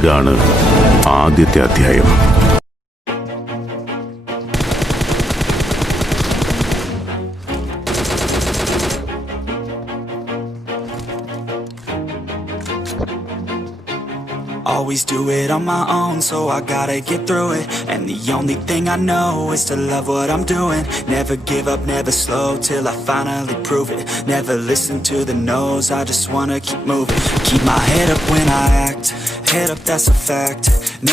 ഇതാണ് ആദ്യത്തെ അധ്യായം. Always do it on my own, so I gotta get through it. And the only thing I know is to love what I'm doing. Never give up, never slow, till I finally prove it. Never listen to the no's, I just wanna keep moving. Keep my head up when I act, head up, that's a fact.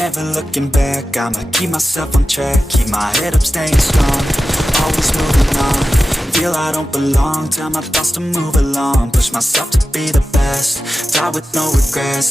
Never looking back, I'ma keep myself on track. Keep my head up, staying strong, always moving on. Feel I don't belong, tell my thoughts to move along. Push myself to be the best, die with no regrets.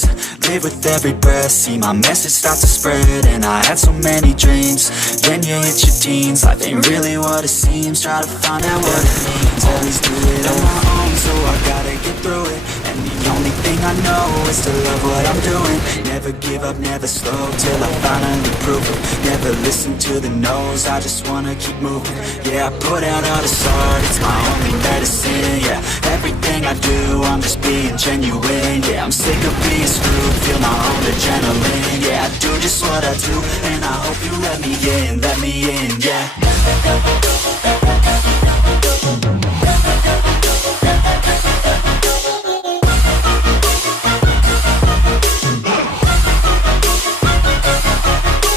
Live with every breath, see my message start to spread. And I had so many dreams, then you hit your teens. Life ain't really what it seems, try to find out what it means. Always do it on my own, so I gotta get through it. And the only thing I know is to love what I'm doing. Never give up, never slow, till I finally prove it. Never listen to the no's, I just wanna keep moving. Yeah, I put out all this art, it's my only medicine. Yeah, everything I do, I'm just being genuine. Yeah, I'm sick of being screwed, feel my own adrenaline. Yeah, I do just what I do, and I hope you let me in, yeah.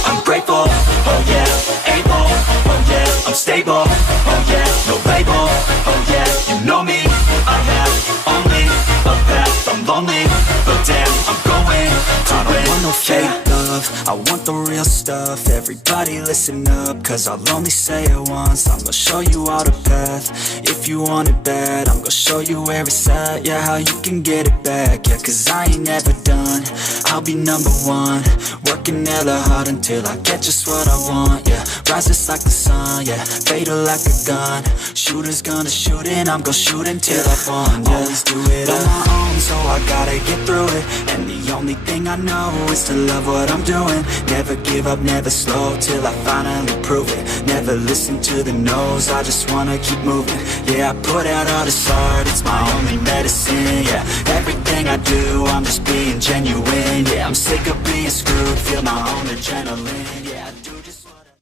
I'm grateful, oh yeah, able, oh yeah, I'm stable, oh yeah, no label, oh yeah, you know me, I have only a path, I'm lonely, but damn, I'm going to win. I don't want no fake love, I want the real stuff. Everybody listen up, cause I'll only say it once. I'm gonna show you all the path, if you want it bad. I'm gonna show you where it's at, yeah, how you can get it back. Yeah, cause I ain't never done, I'll be number one. Working hella hard until I get just what I want, yeah. Rise just like the sun, yeah, fatal like a gun. Shooter's gonna shoot and I'm gonna shoot until I won, yeah. Always do it on my own, so I gotta get through it. And the only thing I know is to love what I'm doing. Never give up, never slow, till I finally prove it. Never listen to the no's, I just wanna keep moving. Yeah, I put out all this art, it's my only medicine. Yeah, everything I do, I'm just being genuine. Yeah, I'm sick of being screwed, feel my own adrenaline. Yeah, I do